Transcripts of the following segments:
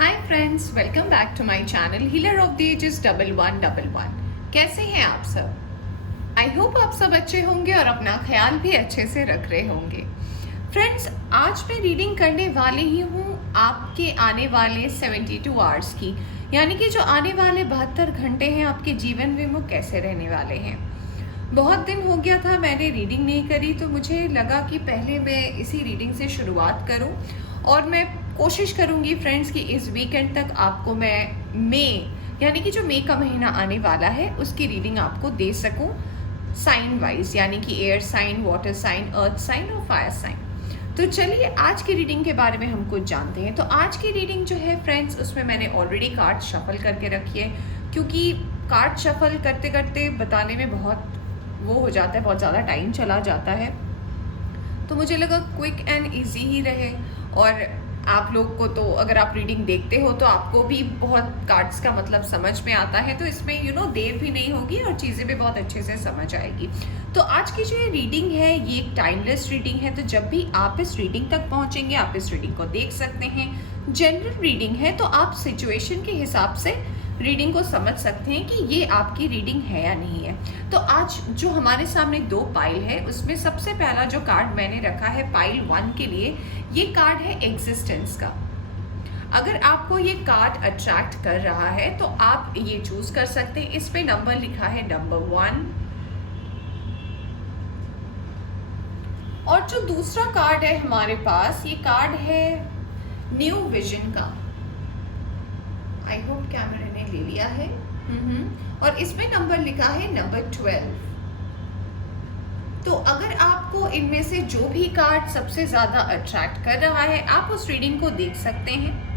Hi friends, welcome back to my channel healer of the ages 1111। कैसे हैं आप सब? आई होप आप सब अच्छे होंगे और अपना ख्याल भी अच्छे से रख रहे होंगे। फ्रेंड्स, आज मैं रीडिंग करने वाली ही हूँ आपके आने वाले 72 आवर्स की, यानी कि जो आने वाले 72 घंटे हैं आपके जीवन में वो कैसे रहने वाले हैं। बहुत दिन हो गया था मैंने रीडिंग नहीं करी, तो मुझे लगा कि पहले मैं इसी रीडिंग से शुरुआत करूं और मैं कोशिश करूंगी फ्रेंड्स कि इस वीकेंड तक आपको मैं मई यानी कि जो मई का महीना आने वाला है उसकी रीडिंग आपको दे सकूं साइन वाइज, यानी कि air sign, water sign, earth sign और फायर साइन। तो चलिए आज की रीडिंग के बारे में हम कुछ जानते हैं। तो आज की रीडिंग जो है फ्रेंड्स, उसमें मैंने ऑलरेडी कार्ड शफल करके रखी है, क्योंकि कार्ड शफल करते करते बताने में बहुत वो हो जाता है, बहुत ज़्यादा टाइम चला जाता है। तो मुझे लगा क्विक एंड इजी ही रहे, और आप लोग को तो अगर आप रीडिंग देखते हो तो आपको भी बहुत कार्ड्स का मतलब समझ में आता है, तो इसमें देर भी नहीं होगी और चीज़ें भी बहुत अच्छे से समझ आएगी। तो आज की जो ये रीडिंग है ये एक टाइमलेस रीडिंग है, तो जब भी आप इस रीडिंग तक पहुंचेंगे आप इस रीडिंग को देख सकते हैं। जनरल रीडिंग है, तो आप सिचुएशन के हिसाब से रीडिंग को समझ सकते हैं कि ये आपकी रीडिंग है या नहीं है। तो आज जो हमारे सामने दो पाइल है, उसमें सबसे पहला जो कार्ड मैंने रखा है पाइल 1 के लिए, ये कार्ड है एग्जिस्टेंस का। अगर आपको ये कार्ड अट्रैक्ट कर रहा है तो आप ये चूज कर सकते हैं। इस पे नंबर लिखा है नंबर 1। और जो दूसरा कार्ड है हमारे पास, ये कार्ड है न्यू विजन का। आई होप कैमरे ने ले लिया है। और इसमें नंबर लिखा है नंबर 12। तो अगर आपको इनमें से जो भी कार्ड सबसे ज़्यादा अट्रैक्ट कर रहा है, आप उस रीडिंग को देख सकते हैं।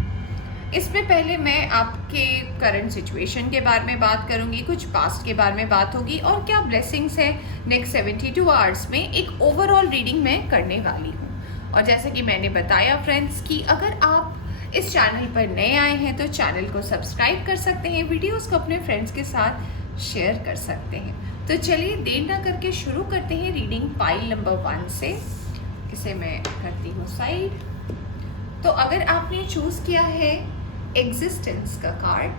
इसमें पहले मैं आपके करंट सिचुएशन के बारे में बात करूंगी, कुछ पास्ट के बारे में बात होगी, और क्या ब्लेसिंग्स है नेक्स्ट 72 आवर्स में, एक ओवरऑल रीडिंग मैं करने वाली हूँ। और जैसे कि मैंने बताया फ्रेंड्स कि अगर आप इस चैनल पर नए आए हैं तो चैनल को सब्सक्राइब कर सकते हैं, वीडियोस को अपने फ्रेंड्स के साथ शेयर कर सकते हैं। तो चलिए देर ना करके शुरू करते हैं रीडिंग पाइल नंबर 1 से। इसे मैं करती हूँ साइड। तो अगर आपने चूज किया है एग्जिस्टेंस का कार्ड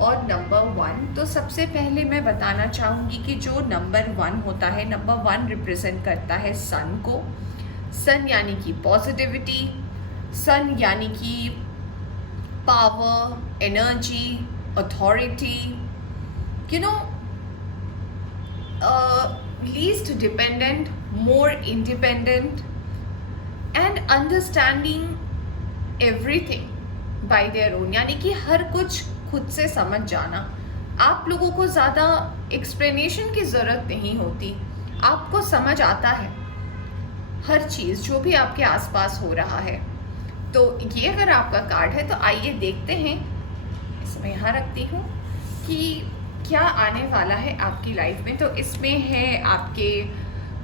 और नंबर 1, तो सबसे पहले मैं बताना चाहूँगी कि जो नंबर 1 होता है, नंबर 1 रिप्रेजेंट करता है सन को। सन यानी कि पॉजिटिविटी, सन यानी कि power, energy, authority, least dependent, more independent and understanding everything by their own, यानी कि हर कुछ खुद से समझ जाना। आप लोगों को ज़्यादा एक्सप्लेनेशन की ज़रूरत नहीं होती, आपको समझ आता है हर चीज़ जो भी आपके आसपास हो रहा है। तो ये अगर आपका कार्ड है तो आइए देखते हैं, इसमें यहाँ रखती हूँ कि क्या आने वाला है आपकी लाइफ में। तो इसमें है आपके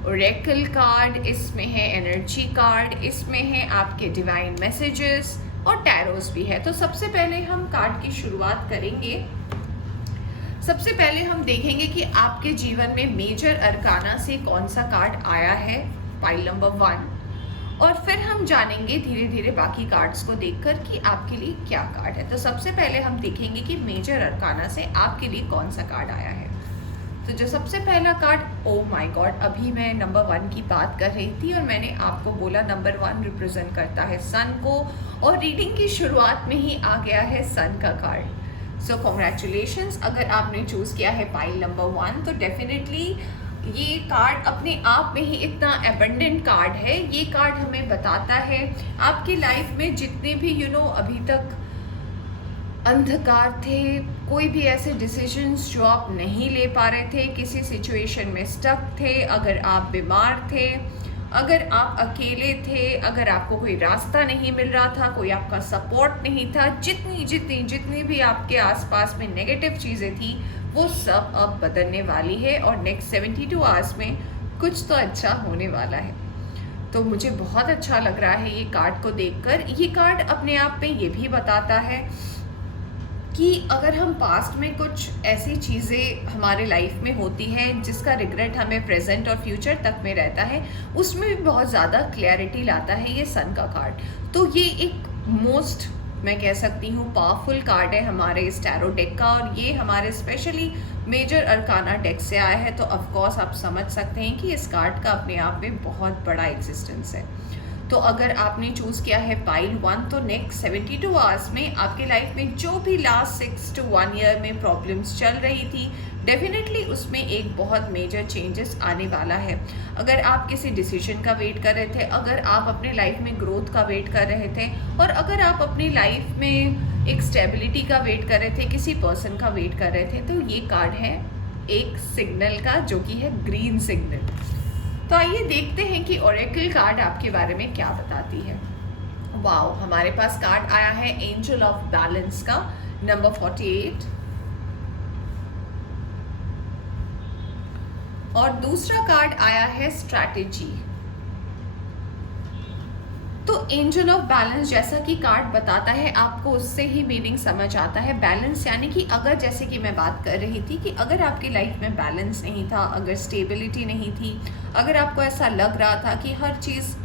ओरेकल कार्ड, इसमें है एनर्जी कार्ड, इसमें है आपके डिवाइन मैसेजेस और टैरोस भी है। तो सबसे पहले हम कार्ड की शुरुआत करेंगे। सबसे पहले हम देखेंगे कि आपके जीवन में मेजर अरकाना से कौन सा कार्ड आया है, पाइल नंबर 1, और फिर हम जानेंगे धीरे धीरे बाकी कार्ड्स को देखकर कि आपके लिए क्या कार्ड है। तो सबसे पहले हम देखेंगे कि मेजर अरकाना से आपके लिए कौन सा कार्ड आया है। तो जो सबसे पहला कार्ड, ओ माय गॉड, अभी मैं नंबर 1 की बात कर रही थी और मैंने आपको बोला नंबर 1 रिप्रेजेंट करता है सन को, और रीडिंग की शुरुआत में ही आ गया है सन का कार्ड। सो कॉन्ग्रेचुलेशंस, अगर आपने चूज किया है पाइल नंबर 1 तो डेफिनेटली ये कार्ड अपने आप में ही इतना एबंडेंट कार्ड है। ये कार्ड हमें बताता है आपकी लाइफ में जितने भी अभी तक अंधकार थे, कोई भी ऐसे डिसीजंस जो आप नहीं ले पा रहे थे, किसी सिचुएशन में स्टक थे, अगर आप बीमार थे, अगर आप अकेले थे, अगर आपको कोई रास्ता नहीं मिल रहा था, कोई आपका सपोर्ट नहीं था, जितनी भी आपके आसपास में नेगेटिव चीज़ें थी वो सब अब बदलने वाली है, और नेक्स्ट 72 आवर्स में कुछ तो अच्छा होने वाला है। तो मुझे बहुत अच्छा लग रहा है ये कार्ड को देखकर। ये कार्ड अपने आप में ये भी बताता है कि अगर हम पास्ट में कुछ ऐसी चीज़ें हमारे लाइफ में होती हैं जिसका रिग्रेट हमें प्रेजेंट और फ्यूचर तक में रहता है, उसमें भी बहुत ज़्यादा क्लैरिटी लाता है ये सन का कार्ड। तो ये एक मोस्ट मैं कह सकती हूँ पावरफुल कार्ड है हमारे इस टैरो डेक का, और ये हमारे स्पेशली मेजर अरकाना डेक से आया है। तो ऑफ कोर्स आप समझ सकते हैं कि इस कार्ड का अपने आप में बहुत बड़ा एग्जिस्टेंस है। तो अगर आपने चूज़ किया है पाइल 1, तो नेक्स्ट 72 आवर्स में आपके लाइफ में जो भी लास्ट 6 to 1 ईयर में प्रॉब्लम्स चल रही थी, डेफिनेटली उसमें एक बहुत मेजर चेंजेस आने वाला है। अगर आप किसी डिसीजन का वेट कर रहे थे, अगर आप अपने लाइफ में ग्रोथ का वेट कर रहे थे, और अगर आप अपनी लाइफ में एक स्टेबिलिटी का वेट कर रहे थे, किसी पर्सन का वेट कर रहे थे, तो ये कार्ड है एक सिग्नल का, जो कि है ग्रीन सिग्नल। तो आइए देखते हैं कि ओरेकल कार्ड आपके बारे में क्या बताती है। वाओ, हमारे पास कार्ड आया है एंजल ऑफ बैलेंस का नंबर 48, और दूसरा कार्ड आया है स्ट्रैटेजी। तो एंजल ऑफ बैलेंस जैसा कि कार्ड बताता है, आपको उससे ही मीनिंग समझ आता है। बैलेंस यानी कि अगर, जैसे कि मैं बात कर रही थी कि अगर आपकी लाइफ में बैलेंस नहीं था, अगर स्टेबिलिटी नहीं थी, अगर आपको ऐसा लग रहा था कि हर चीज़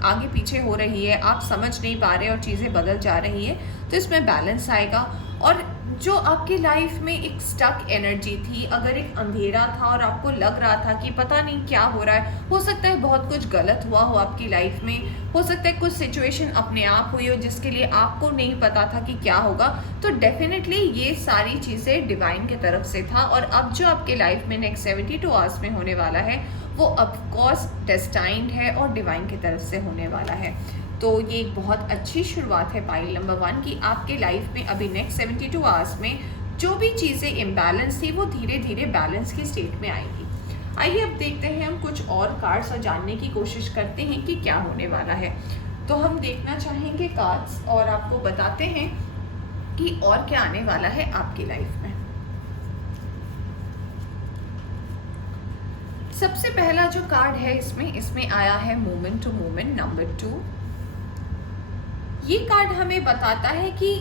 आगे पीछे हो रही है, आप समझ नहीं पा रहे और चीज़ें बदल जा रही है, तो इसमें बैलेंस आएगा। और जो आपकी लाइफ में एक स्टक एनर्जी थी, अगर एक अंधेरा था और आपको लग रहा था कि पता नहीं क्या हो रहा है, हो सकता है बहुत कुछ गलत हुआ हो आपकी लाइफ में, हो सकता है कुछ सिचुएशन अपने आप हुई हो जिसके लिए आपको नहीं पता था कि क्या होगा, तो डेफिनेटली ये सारी चीज़ें डिवाइन की तरफ से था। और अब जो आपके लाइफ में नेक्स्ट 72 आवर्स में होने वाला है, वो ऑफकोर्स डेस्टाइन्ड है और डिवाइन की तरफ से होने वाला है। तो ये एक बहुत अच्छी शुरुआत है पाइल नंबर 1 की। आपके लाइफ में अभी नेक्स्ट 72 आवर्स में जो भी चीज़ें इम्बैलेंस थी, वो धीरे धीरे बैलेंस की स्टेट में आएगी। आइए अब देखते हैं, हम कुछ और कार्ड्स और जानने की कोशिश करते हैं कि क्या होने वाला है। तो हम देखना चाहेंगे कार्ड्स और आपको बताते हैं कि और क्या आने वाला है आपकी लाइफ में। सबसे पहला जो कार्ड है इसमें आया है मोमेंट टू मोमेंट नंबर 2। ये कार्ड हमें बताता है कि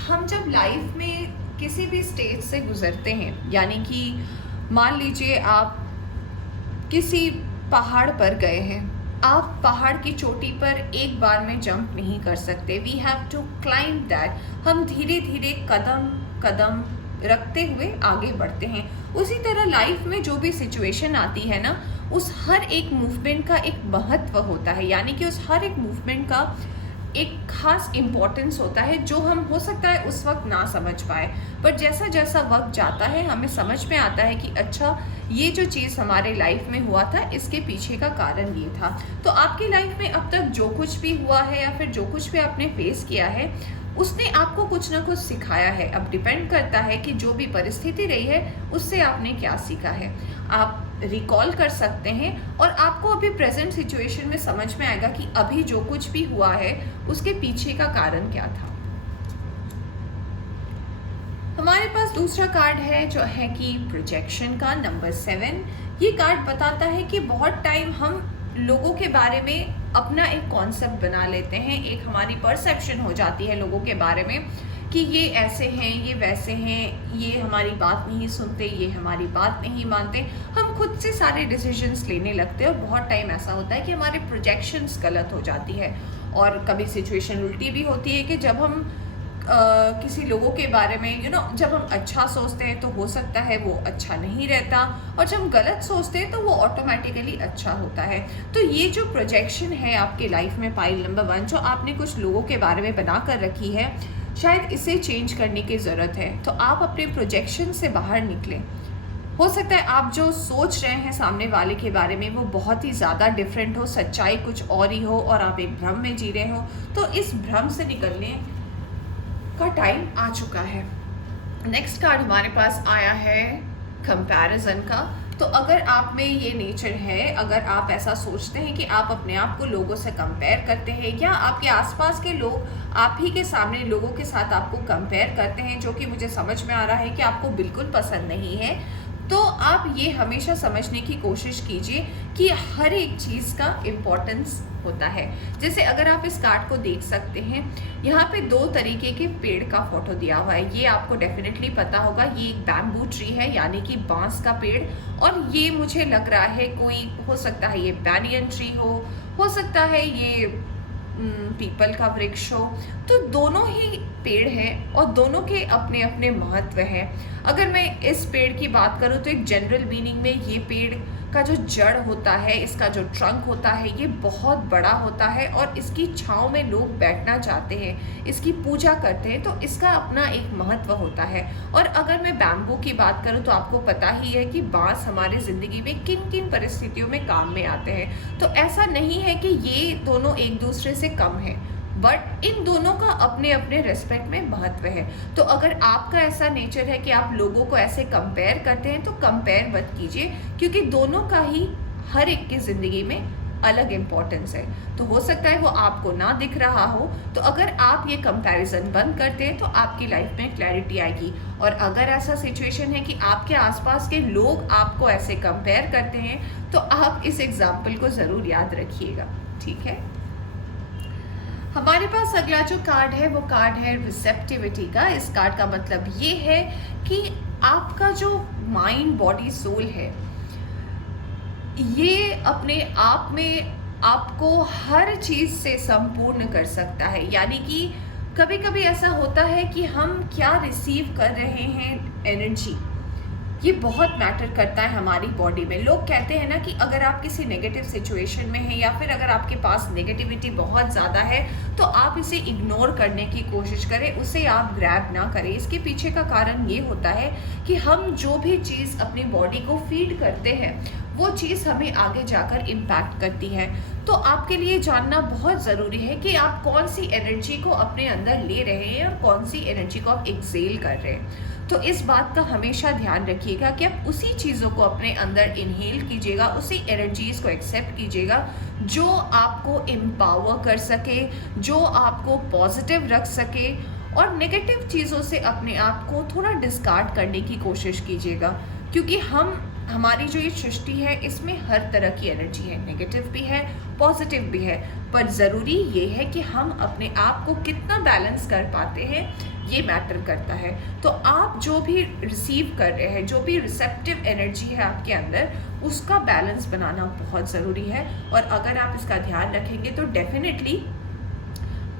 हम जब लाइफ में किसी भी स्टेज से गुजरते हैं, यानी कि मान लीजिए आप किसी पहाड़ पर गए हैं, आप पहाड़ की चोटी पर एक बार में जंप नहीं कर सकते, we have to climb that. हम धीरे धीरे कदम कदम रखते हुए आगे बढ़ते हैं। उसी तरह लाइफ में जो भी सिचुएशन आती है ना, उस हर एक मूवमेंट का एक महत्व होता है, यानी कि उस हर एक मूवमेंट का एक खास इम्पोर्टेंस होता है, जो हम हो सकता है उस वक्त ना समझ पाए, पर जैसा जैसा वक्त जाता है हमें समझ में आता है कि अच्छा, ये जो चीज़ हमारे लाइफ में हुआ था, इसके पीछे का कारण ये था। तो आपकी लाइफ में अब तक जो कुछ भी हुआ है या फिर जो कुछ भी आपने फेस किया है, उसने आपको कुछ ना कुछ सिखाया है। अब डिपेंड करता है कि जो भी परिस्थिति रही है, उससे आपने क्या सीखा है। आप रिकॉल कर सकते हैं और आपको अभी प्रेजेंट सिचुएशन में समझ में आएगा कि अभी जो कुछ भी हुआ है, उसके पीछे का कारण क्या था। हमारे पास दूसरा कार्ड है जो है कि प्रोजेक्शन का नंबर 7। ये कार्ड बताता है कि बहुत टाइम हम लोगों के बारे में अपना एक कॉन्सेप्ट बना लेते हैं, एक हमारी परसेप्शन हो जाती है लोगों के बारे में कि ये ऐसे हैं, ये वैसे हैं, ये हमारी बात नहीं सुनते, ये हमारी बात नहीं मानते। हम खुद से सारे डिसीजंस लेने लगते हैं और बहुत टाइम ऐसा होता है कि हमारे प्रोजेक्शंस गलत हो जाती है। और कभी सिचुएशन उल्टी भी होती है कि जब हम किसी लोगों के बारे में जब हम अच्छा सोचते हैं तो हो सकता है वो अच्छा नहीं रहता, और जब हम गलत सोचते हैं तो वो ऑटोमेटिकली अच्छा होता है। तो ये जो प्रोजेक्शन है आपके लाइफ में पाइल नंबर 1, जो आपने कुछ लोगों के बारे में बना कर रखी है, शायद इसे चेंज करने की ज़रूरत है। तो आप अपने प्रोजेक्शन से बाहर निकलें। हो सकता है आप जो सोच रहे हैं सामने वाले के बारे में, वो बहुत ही ज़्यादा डिफरेंट हो, सच्चाई कुछ और ही हो और आप एक भ्रम में जी रहे हो। तो इस भ्रम से निकलने का टाइम आ चुका है। नेक्स्ट कार्ड हमारे पास आया है कंपैरिजन का। तो अगर आप में ये नेचर है, अगर आप ऐसा सोचते हैं कि आप अपने आप को लोगों से कंपेयर करते हैं, या आपके आसपास के लोग आप ही के सामने लोगों के साथ आपको कंपेयर करते हैं, जो कि मुझे समझ में आ रहा है कि आपको बिल्कुल पसंद नहीं है, तो आप ये हमेशा समझने की कोशिश कीजिए कि हर एक चीज़ का इम्पोर्टेंस होता है। जैसे अगर आप इस कार्ड को देख सकते हैं, यहाँ पे 2 तरीके के पेड़ का फोटो दिया हुआ है। ये आपको डेफिनेटली पता होगा, ये एक बैम्बू ट्री है, यानी कि बांस का पेड़, और ये मुझे लग रहा है कोई, हो सकता है ये बैनियन ट्री हो सकता है ये पीपल का वृक्ष हो, तो दोनों ही पेड़ हैं और दोनों के अपने अपने महत्व हैं। अगर मैं इस पेड़ की बात करूँ तो एक जनरल मीनिंग में ये पेड़ का जो जड़ होता है, इसका जो ट्रंक होता है, ये बहुत बड़ा होता है और इसकी छांव में लोग बैठना चाहते हैं, इसकी पूजा करते हैं, तो इसका अपना एक महत्व होता है। और अगर मैं बैम्बू की बात करूं तो आपको पता ही है कि बांस हमारी ज़िंदगी में किन किन परिस्थितियों में काम में आते हैं। तो ऐसा नहीं है कि ये दोनों एक दूसरे से कम हैं, बट इन दोनों का अपने अपने रेस्पेक्ट में महत्व है। तो अगर आपका ऐसा नेचर है कि आप लोगों को ऐसे कंपेयर करते हैं तो कंपेयर मत कीजिए, क्योंकि दोनों का ही हर एक की ज़िंदगी में अलग इम्पोर्टेंस है। तो हो सकता है वो आपको ना दिख रहा हो, तो अगर आप ये कंपैरिजन बंद करते हैं तो आपकी लाइफ में क्लैरिटी आएगी। और अगर ऐसा सिचुएशन है कि आपके आसपास के लोग आपको ऐसे कंपेयर करते हैं तो आप इस एग्जाम्पल को ज़रूर याद रखिएगा, ठीक है। हमारे पास अगला जो कार्ड है वो कार्ड है रिसेप्टिविटी का। इस कार्ड का मतलब ये है कि आपका जो माइंड, बॉडी, सोल है, ये अपने आप में आपको हर चीज़ से संपूर्ण कर सकता है। यानी कि कभी कभी ऐसा होता है कि हम क्या रिसीव कर रहे हैं, एनर्जी, ये बहुत मैटर करता है हमारी बॉडी में। लोग कहते हैं ना कि अगर आप किसी नेगेटिव सिचुएशन में हैं या फिर अगर आपके पास नेगेटिविटी बहुत ज़्यादा है तो आप इसे इग्नोर करने की कोशिश करें, उसे आप ग्रैब ना करें। इसके पीछे का कारण ये होता है कि हम जो भी चीज़ अपनी बॉडी को फीड करते हैं वो चीज़ हमें आगे जाकर इम्पैक्ट करती है। तो आपके लिए जानना बहुत ज़रूरी है कि आप कौन सी एनर्जी को अपने अंदर ले रहे हैं और कौन सी एनर्जी को आप एक्सेल कर रहे हैं। तो इस बात का हमेशा ध्यान रखिएगा कि आप उसी चीज़ों को अपने अंदर इनहेल कीजिएगा, उसी एनर्जीज़ को एक्सेप्ट कीजिएगा जो आपको एम्पावर कर सके, जो आपको पॉजिटिव रख सके, और नेगेटिव चीज़ों से अपने आप को थोड़ा डिस्कार्ड करने की कोशिश कीजिएगा। क्योंकि हमारी जो ये सृष्टि है इसमें हर तरह की एनर्जी है, नेगेटिव भी है, पॉजिटिव भी है, पर ज़रूरी ये है कि हम अपने आप को कितना बैलेंस कर पाते हैं, ये मैटर करता है। तो आप जो भी रिसीव कर रहे हैं, जो भी रिसेप्टिव एनर्जी है आपके अंदर, उसका बैलेंस बनाना बहुत ज़रूरी है। और अगर आप इसका ध्यान रखेंगे तो डेफिनेटली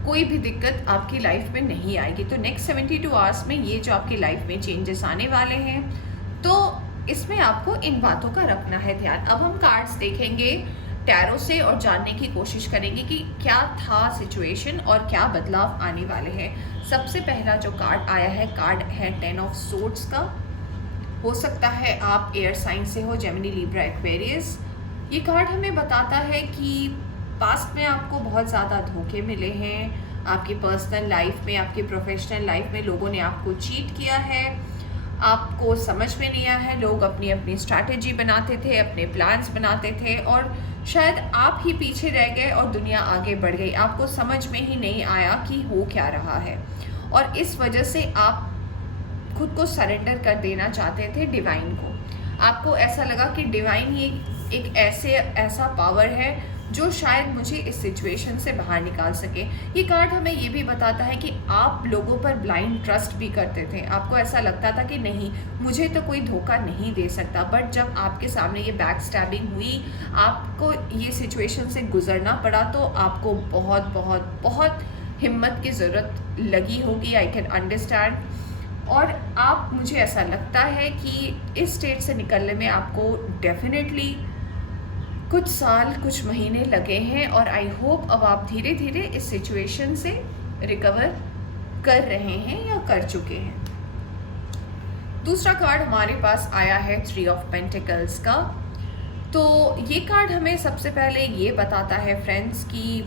कोई भी दिक्कत आपकी लाइफ में नहीं आएगी। तो नेक्स्ट 72 आवर्स में ये जो आपकी लाइफ में चेंजेस आने वाले हैं, तो इसमें आपको इन बातों का रखना है ध्यान। अब हम कार्ड्स देखेंगे टैरो से और जानने की कोशिश करेंगे कि क्या था सिचुएशन और क्या बदलाव आने वाले हैं। सबसे पहला जो कार्ड आया है, कार्ड है 10 ऑफ सोर्ड्स का। हो सकता है आप एयर साइन से हो, जेमिनी, लिब्रा, एक्वेरियस। ये कार्ड हमें बताता है कि पास्ट में आपको बहुत ज़्यादा धोखे मिले हैं, आपकी पर्सनल लाइफ में, आपकी प्रोफेशनल लाइफ में लोगों ने आपको चीट किया है, आपको समझ में नहीं आया है, लोग अपनी अपनी स्ट्रैटेजी बनाते थे, अपने प्लान्स बनाते थे और शायद आप ही पीछे रह गए और दुनिया आगे बढ़ गई। आपको समझ में ही नहीं आया कि हो क्या रहा है और इस वजह से आप खुद को सरेंडर कर देना चाहते थे डिवाइन को। आपको ऐसा लगा कि डिवाइन ही एक ऐसा पावर है जो शायद मुझे इस सिचुएशन से बाहर निकाल सके। ये कार्ड हमें ये भी बताता है कि आप लोगों पर ब्लाइंड ट्रस्ट भी करते थे। आपको ऐसा लगता था कि नहीं, मुझे तो कोई धोखा नहीं दे सकता, बट जब आपके सामने ये बैक स्टैबिंग हुई, आपको ये सिचुएशन से गुजरना पड़ा, तो आपको बहुत बहुत बहुत हिम्मत की ज़रूरत लगी होगी। I can understand. और आप, मुझे ऐसा लगता है कि इस स्टेट से निकलने में आपको डेफिनेटली कुछ साल, कुछ महीने लगे हैं और आई होप अब आप धीरे धीरे इस सिचुएशन से रिकवर कर रहे हैं या कर चुके हैं। दूसरा कार्ड हमारे पास आया है 3 ऑफ पेंटिकल्स का। तो ये कार्ड हमें सबसे पहले ये बताता है फ्रेंड्स कि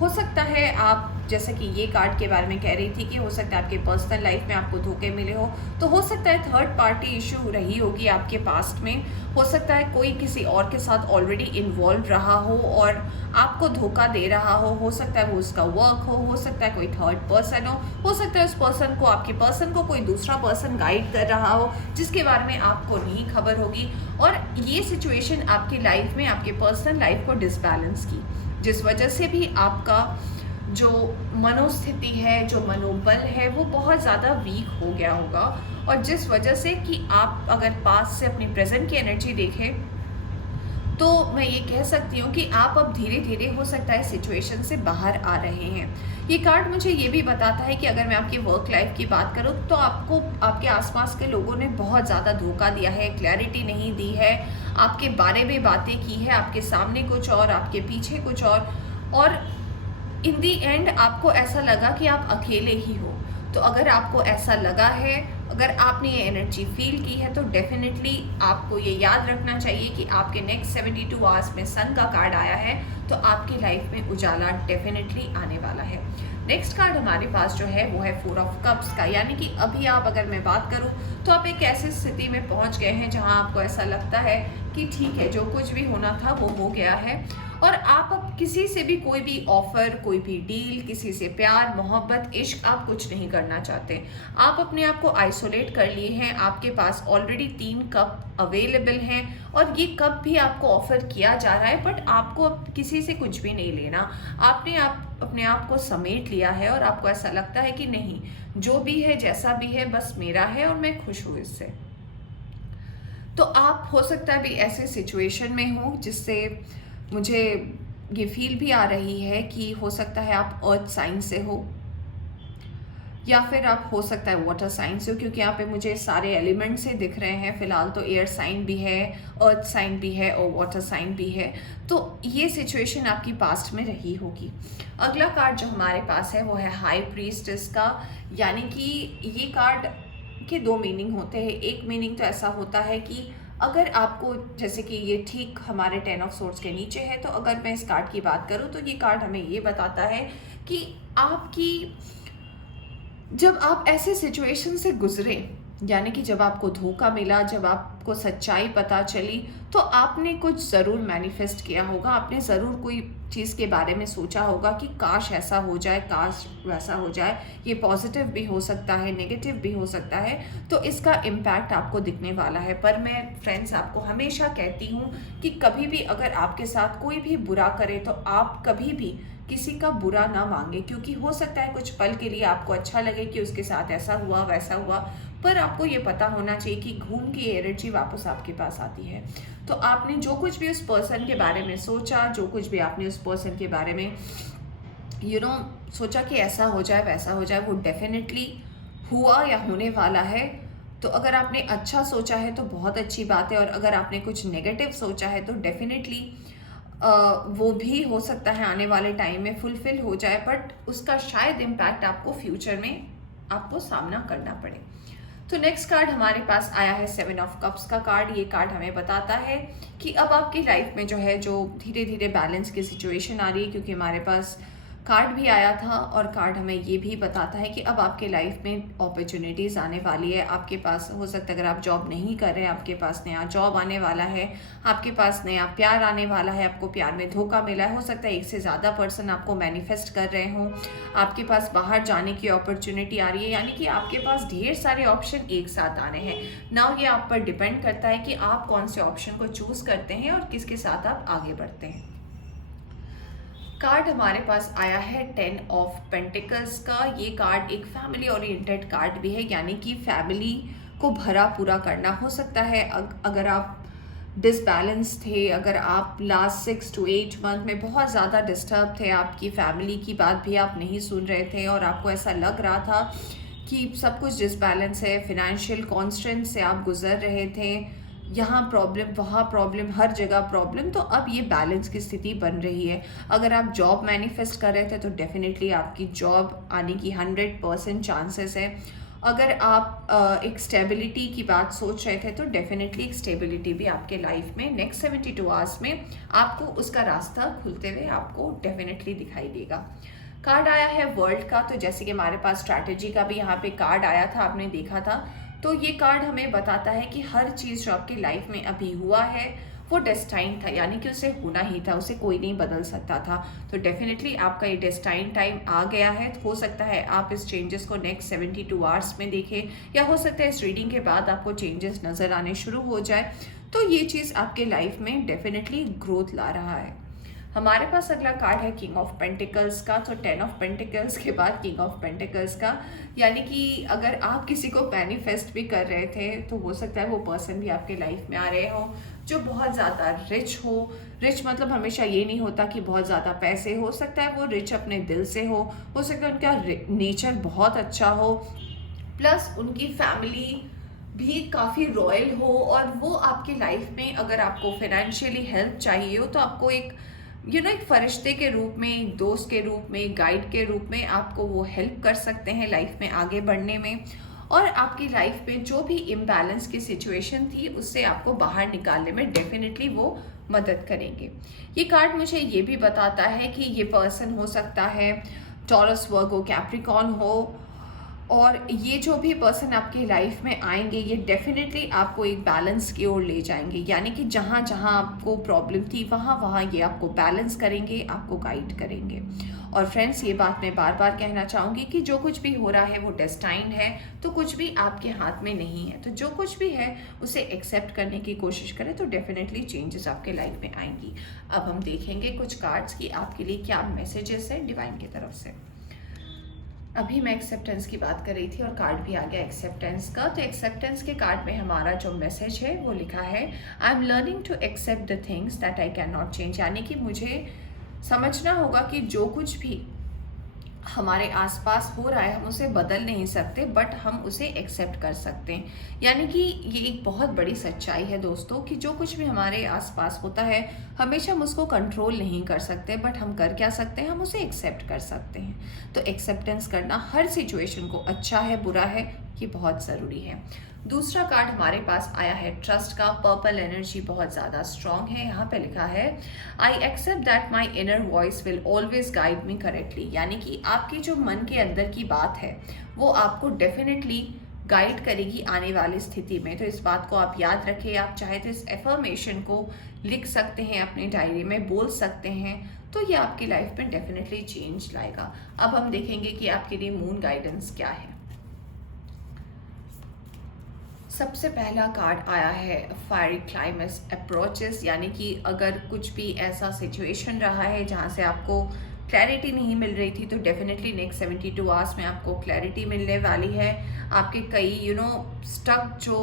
हो सकता है आप, जैसे कि ये कार्ड के बारे में कह रही थी कि हो सकता है आपके पर्सनल लाइफ में आपको धोखे मिले हो, तो हो सकता है थर्ड पार्टी इशू रही होगी आपके पास्ट में। हो सकता है कोई किसी और के साथ ऑलरेडी इन्वॉल्व रहा हो और आपको धोखा दे रहा हो सकता है वो उसका वर्क हो सकता है कोई थर्ड पर्सन हो सकता है उस पर्सन को, आपके पर्सन को कोई दूसरा पर्सन गाइड कर रहा हो जिसके बारे में आपको नहीं खबर होगी। और ये सिचुएशन आपकी लाइफ में, आपके पर्सनल लाइफ को डिसबैलेंस की, जिस वजह से भी आपका जो मनोस्थिति है, जो मनोबल है, वो बहुत ज़्यादा वीक हो गया होगा। और जिस वजह से कि आप अगर पास से अपनी प्रेजेंट की एनर्जी देखें तो मैं ये कह सकती हूँ कि आप अब धीरे धीरे हो सकता है सिचुएशन से बाहर आ रहे हैं। ये कार्ड मुझे ये भी बताता है कि अगर मैं आपकी वर्क लाइफ की बात करूँ तो आपको आपके आसपास के लोगों ने बहुत ज़्यादा धोखा दिया है, क्लैरिटी नहीं दी है, आपके बारे में बातें की है, आपके सामने कुछ और आपके पीछे कुछ और इन दी एंड आपको ऐसा लगा कि आप अकेले ही हो। तो अगर आपको ऐसा लगा है, अगर आपने ये एनर्जी फील की है, तो डेफिनेटली आपको ये याद रखना चाहिए कि आपके नेक्स्ट 72 आवर्स में सन का कार्ड आया है, तो आपकी लाइफ में उजाला डेफिनेटली आने वाला है। नेक्स्ट कार्ड हमारे पास जो है वो है 4 ऑफ कप्स का, यानी कि अभी आप, अगर मैं बात करूं तो आप एक ऐसी स्थिति में पहुंच गए हैं जहां आपको ऐसा लगता है कि ठीक है, जो कुछ भी होना था वो हो गया है, और आप अब किसी से भी कोई भी ऑफर, कोई भी डील, किसी से प्यार, मोहब्बत, इश्क आप कुछ नहीं करना चाहते। आप अपने आप को आइसोलेट कर लिए हैं। आपके पास ऑलरेडी 3 कप अवेलेबल हैं और ये कप भी आपको ऑफर किया जा रहा है, बट आपको अब किसी से कुछ भी नहीं लेना। आपने अपने आप को समेट लिया है और आपको ऐसा लगता है कि नहीं, जो भी है जैसा भी है बस मेरा है और मैं खुश हूँ इससे। तो आप हो सकता है भी ऐसे सिचुएशन में हो जिससे मुझे ये फील भी आ रही है कि हो सकता है आप अर्थ साइन से हो, या फिर आप हो सकता है वाटर साइन से हो, क्योंकि यहाँ पे मुझे सारे एलिमेंट से दिख रहे हैं। फिलहाल तो एयर साइन भी है, अर्थ साइन भी है और वाटर साइन भी है। तो ये सिचुएशन आपकी पास्ट में रही होगी। अगला कार्ड जो हमारे पास है वो है हाई प्रीस्टेस का, यानी कि ये कार्ड के 2 मीनिंग होते हैं। एक मीनिंग तो ऐसा होता है कि अगर आपको, जैसे कि ये ठीक हमारे 10 ऑफ सोर्ड्स के नीचे है, तो अगर मैं इस कार्ड की बात करूं तो ये कार्ड हमें ये बताता है कि आपकी, जब आप ऐसे सिचुएशन से गुजरे, यानी कि जब आपको धोखा मिला, जब आपको सच्चाई पता चली, तो आपने कुछ ज़रूर मैनिफेस्ट किया होगा। आपने ज़रूर कोई चीज़ के बारे में सोचा होगा कि काश ऐसा हो जाए, काश वैसा हो जाए। ये पॉजिटिव भी हो सकता है, नेगेटिव भी हो सकता है, तो इसका इम्पैक्ट आपको दिखने वाला है। पर मैं फ्रेंड्स आपको हमेशा कहती हूँ कि कभी भी अगर आपके साथ कोई भी बुरा करे तो आप कभी भी किसी का बुरा ना मांगे, क्योंकि हो सकता है कुछ पल के लिए आपको अच्छा लगे कि उसके साथ ऐसा हुआ वैसा हुआ, पर आपको ये पता होना चाहिए कि घूम की एनर्जी वापस आपके पास आती है। तो आपने जो कुछ भी उस पर्सन के बारे में सोचा, जो कुछ भी आपने उस पर्सन के बारे में सोचा कि ऐसा हो जाए वैसा हो जाए, वो डेफिनेटली हुआ या होने वाला है। तो अगर आपने अच्छा सोचा है तो बहुत अच्छी बात है, और अगर आपने कुछ नेगेटिव सोचा है तो डेफिनेटली वो भी हो सकता है आने वाले टाइम में फुलफिल हो जाए, बट उसका शायद इम्पैक्ट आपको फ्यूचर में आपको सामना करना पड़े। तो नेक्स्ट कार्ड हमारे पास आया है 7 ऑफ कप्स का कार्ड। ये कार्ड हमें बताता है कि अब आपकी लाइफ में जो है, जो धीरे धीरे बैलेंस की सिचुएशन आ रही है, क्योंकि हमारे पास कार्ड भी आया था और कार्ड हमें ये भी बताता है कि अब आपके लाइफ में अपॉर्चुनिटीज़ आने वाली है। आपके पास हो सकता है, अगर आप जॉब नहीं कर रहे हैं, आपके पास नया जॉब आने वाला है, आपके पास नया प्यार आने वाला है, आपको प्यार में धोखा मिला है, हो सकता है एक से ज़्यादा पर्सन आपको मैनिफेस्ट कर रहे हों, आपके पास बाहर जाने की अपॉर्चुनिटी आ रही है, यानी कि आपके पास ढेर सारे ऑप्शन एक साथ आने हैं। नाउ ये आप पर डिपेंड करता है कि आप कौन से ऑप्शन को चूज़ करते हैं और किसके साथ आप आगे बढ़ते हैं। कार्ड हमारे पास आया है 10 ऑफ पेंटिकल्स का। ये कार्ड एक फैमिली ओरिएंटेड कार्ड भी है, यानी कि फैमिली को भरा पूरा करना। हो सकता है अगर आप डिसबैलेंस थे, अगर आप लास्ट 6 to 8 मंथ में बहुत ज़्यादा डिस्टर्ब थे, आपकी फैमिली की बात भी आप नहीं सुन रहे थे और आपको ऐसा लग रहा था कि सब कुछ डिसबैलेंस है, फिनेंशियल कॉन्स्टेंट से आप गुजर रहे थे, यहाँ प्रॉब्लम वहाँ प्रॉब्लम, हर जगह प्रॉब्लम, तो अब ये बैलेंस की स्थिति बन रही है। अगर आप जॉब मैनिफेस्ट कर रहे थे तो डेफिनेटली आपकी जॉब आने की 100% चांसेस है। अगर आप एक स्टेबिलिटी की बात सोच रहे थे तो डेफिनेटली एक स्टेबिलिटी भी आपके लाइफ में नेक्स्ट 72 आवर्स में आपको उसका रास्ता खुलते हुए आपको डेफिनेटली दिखाई देगा। कार्ड आया है वर्ल्ड का। तो जैसे कि हमारे पास स्ट्रैटेजी का भी यहाँ पे कार्ड आया था, आपने देखा था, तो ये कार्ड हमें बताता है कि हर चीज़ जो आपकी लाइफ में अभी हुआ है वो डेस्टाइन था, यानी कि उसे होना ही था, उसे कोई नहीं बदल सकता था। तो डेफिनेटली आपका ये डेस्टाइन टाइम आ गया है। हो सकता है आप इस चेंजेस को नेक्स्ट 72 आवर्स में देखें, या हो सकता है इस रीडिंग के बाद आपको चेंजेस नज़र आने शुरू हो जाए। तो ये चीज़ आपके लाइफ में डेफिनेटली ग्रोथ ला रहा है। हमारे पास अगला कार्ड है किंग ऑफ पेंटिकल्स का। तो 10 ऑफ पेंटिकल्स के बाद किंग ऑफ पेंटिकल्स का, यानी कि अगर आप किसी को मैनिफेस्ट भी कर रहे थे तो हो सकता है वो पर्सन भी आपके लाइफ में आ रहे हो। जो बहुत ज़्यादा रिच हो। रिच मतलब हमेशा ये नहीं होता कि बहुत ज़्यादा पैसे, हो सकता है वो रिच अपने दिल से हो सकता है उनका नेचर बहुत अच्छा हो, प्लस उनकी फैमिली भी काफ़ी रॉयल हो, और वो आपकी लाइफ में अगर आपको फाइनेंशियली हेल्प चाहिए हो तो आपको एक एक फरिश्ते के रूप में, एक दोस्त के रूप में, एक गाइड के रूप में आपको वो हेल्प कर सकते हैं लाइफ में आगे बढ़ने में, और आपकी लाइफ में जो भी इम्बैलेंस की सिचुएशन थी उससे आपको बाहर निकालने में डेफिनेटली वो मदद करेंगे। ये कार्ड मुझे ये भी बताता है कि ये पर्सन हो सकता है टॉरस, वर्गो, कैप्रिकॉर्न हो, और ये जो भी पर्सन आपकी लाइफ में आएंगे ये डेफिनेटली आपको एक बैलेंस की ओर ले जाएंगे, यानी कि जहाँ जहाँ आपको प्रॉब्लम थी वहाँ वहाँ ये आपको बैलेंस करेंगे, आपको गाइड करेंगे। और फ्रेंड्स, ये बात मैं बार बार कहना चाहूँगी कि जो कुछ भी हो रहा है वो डेस्टाइन्ड है, तो कुछ भी आपके हाथ में नहीं है, तो जो कुछ भी है उसे एक्सेप्ट करने की कोशिश करें तो डेफिनेटली चेंजेस आपके लाइफ में आएंगी। अब हम देखेंगे कुछ कार्ड्स की आपके लिए क्या मैसेजेस है डिवाइन की तरफ से। अभी मैं एक्सेप्टेंस की बात कर रही थी और कार्ड भी आ गया एक्सेप्टेंस का। तो एक्सेप्टेंस के कार्ड में हमारा जो मैसेज है वो लिखा है, I am learning to accept the things that I can not change, यानी कि मुझे समझना होगा कि जो कुछ भी हमारे आसपास हो रहा है हम उसे बदल नहीं सकते, बट हम उसे एक्सेप्ट कर सकते हैं। यानी कि ये एक बहुत बड़ी सच्चाई है दोस्तों कि जो कुछ भी हमारे आसपास होता है हमेशा हम उसको कंट्रोल नहीं कर सकते, बट हम कर क्या सकते हैं, हम उसे एक्सेप्ट कर सकते हैं। तो एक्सेप्टेंस करना हर सिचुएशन को, अच्छा है बुरा है, ये बहुत ज़रूरी है। दूसरा कार्ड हमारे पास आया है ट्रस्ट का। पर्पल एनर्जी बहुत ज़्यादा स्ट्रॉन्ग है। यहाँ पे लिखा है, I accept that my inner voice will always guide me correctly, यानी कि आपकी जो मन के अंदर की बात है वो आपको डेफिनेटली गाइड करेगी आने वाली स्थिति में। तो इस बात को आप याद रखें। आप चाहे तो इस एफर्मेशन को लिख सकते हैं, अपनी डायरी में बोल सकते हैं, तो ये आपकी लाइफ में डेफिनेटली चेंज लाएगा। अब हम देखेंगे कि आपके लिए मून गाइडेंस क्या है। सबसे पहला कार्ड आया है फायरी क्लाइमेक्स अप्रोचेस, यानी कि अगर कुछ भी ऐसा सिचुएशन रहा है जहाँ से आपको क्लैरिटी नहीं मिल रही थी तो डेफिनेटली नेक्स्ट 72 आवर्स में आपको क्लैरिटी मिलने वाली है। आपके कई स्टक जो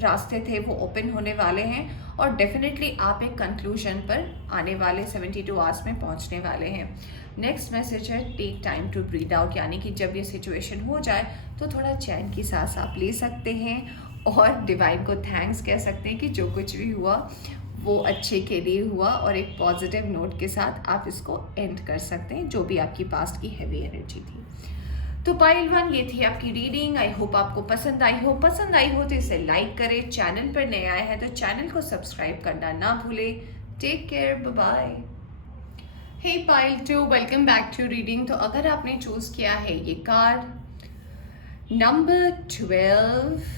रास्ते थे वो ओपन होने वाले हैं, और डेफिनेटली आप एक कंक्लूजन पर आने वाले 72 आवर्स में पहुंचने वाले हैं। नेक्स्ट मैसेज है, take time to breathe out, यानी कि जब ये सिचुएशन हो जाए तो थोड़ा चैन की सांस आप ले सकते हैं और डिवाइन को थैंक्स कह सकते हैं कि जो कुछ भी हुआ वो अच्छे के लिए हुआ, और एक पॉजिटिव नोट के साथ आप इसको एंड कर सकते हैं जो भी आपकी पास्ट की हैवी एनर्जी थी। तो पाइल 1, ये थी आपकी रीडिंग। आई होप आपको पसंद आई हो। पसंद आई हो तो इसे लाइक करें, चैनल पर नए आए हैं तो चैनल को सब्सक्राइब करना ना भूलें। Take care, bye bye. Hey pile 2, welcome back to reading. तो अगर आपने चूज किया है ये कार्ड नंबर 12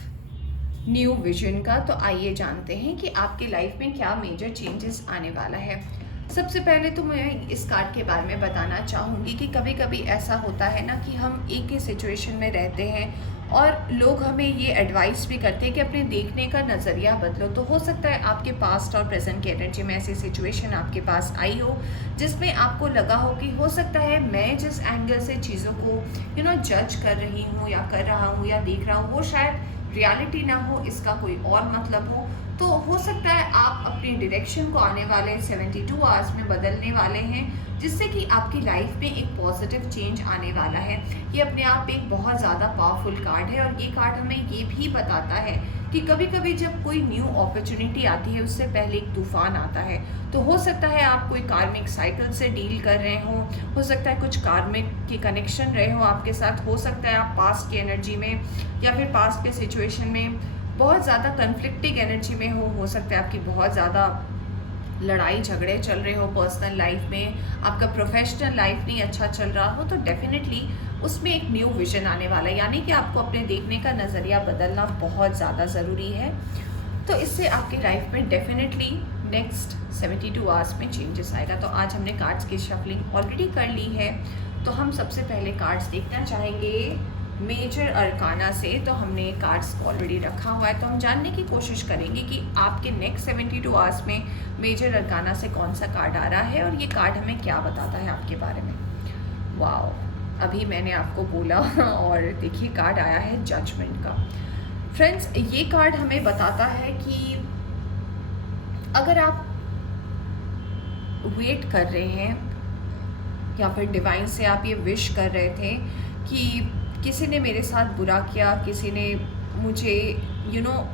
न्यू विजन का, तो आइए जानते हैं कि आपकी लाइफ में क्या मेजर चेंजेस आने वाला है। सबसे पहले तो मैं इस कार्ड के बारे में बताना चाहूँगी कि कभी कभी ऐसा होता है ना कि हम एक ही सिचुएशन में रहते हैं और लोग हमें ये एडवाइस भी करते हैं कि अपने देखने का नज़रिया बदलो। तो हो सकता है आपके पास्ट और प्रेजेंट की एनर्जी में ऐसी सिचुएशन आपके पास आई हो जिसमें आपको लगा हो कि हो सकता है मैं जिस एंगल से चीज़ों को जज कर रही हूँ या कर रहा हूँ या देख रहा हूँ वो शायद रियलिटी ना हो, इसका कोई और मतलब हो। तो हो सकता है आप अपनी डायरेक्शन को आने वाले 72 आवर्स में बदलने वाले हैं, जिससे कि आपकी लाइफ में एक पॉजिटिव चेंज आने वाला है। ये अपने आप एक बहुत ज़्यादा पावरफुल कार्ड है, और ये कार्ड हमें ये भी बताता है कि कभी कभी जब कोई न्यू अपॉर्चुनिटी आती है उससे पहले एक तूफान आता है। तो हो सकता है आप कोई कार्मिक साइकिल से डील कर रहे हो सकता है कुछ कार्मिक के कनेक्शन रहे हो आपके साथ, हो सकता है आप पास्ट की एनर्जी में या फिर पास्ट के सिचुएशन में बहुत ज़्यादा कन्फ्लिक्टिंग एनर्जी में हो सकता है आपकी बहुत ज़्यादा लड़ाई झगड़े चल रहे हो पर्सनल लाइफ में, आपका प्रोफेशनल लाइफ नहीं अच्छा चल रहा हो, तो डेफिनेटली उसमें एक न्यू विजन आने वाला है। यानी कि आपको अपने देखने का नज़रिया बदलना बहुत ज़्यादा ज़रूरी है। तो इससे आपकी लाइफ में डेफिनेटली नेक्स्ट 72 आवर्स में चेंजेस आएगा। तो आज हमने कार्ड्स की शफलिंग ऑलरेडी कर ली है, तो हम सबसे पहले कार्ड्स देखना चाहेंगे मेजर अरकाना से। तो हमने कार्ड्स ऑलरेडी रखा हुआ है, तो हम जानने की कोशिश करेंगे कि आपके नेक्स्ट 72 आवर्स में मेजर अरकाना से कौन सा कार्ड आ रहा है और ये कार्ड हमें क्या बताता है आपके बारे में। वाओ, अभी मैंने आपको बोला और देखिए कार्ड आया है जजमेंट का। फ्रेंड्स, ये कार्ड हमें बताता है कि अगर आप वेट कर रहे हैं या फिर डिवाइन से आप ये विश कर रहे थे कि किसी ने मेरे साथ बुरा किया, किसी ने मुझे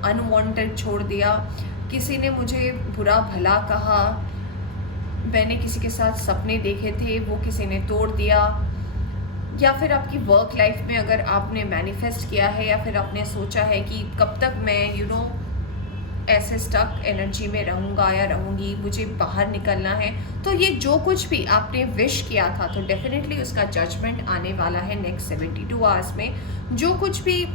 अनवांटेड छोड़ दिया, किसी ने मुझे बुरा भला कहा, मैंने किसी के साथ सपने देखे थे वो किसी ने तोड़ दिया, या फिर आपकी वर्क लाइफ में अगर आपने मैनिफेस्ट किया है या फिर आपने सोचा है कि कब तक मैं ऐसे स्टक एनर्जी में रहूँगा या रहूँगी, मुझे बाहर निकलना है, तो ये जो कुछ भी आपने विश किया था तो डेफिनेटली उसका जजमेंट आने वाला है नेक्स्ट 72 आवर्स में। जो कुछ भी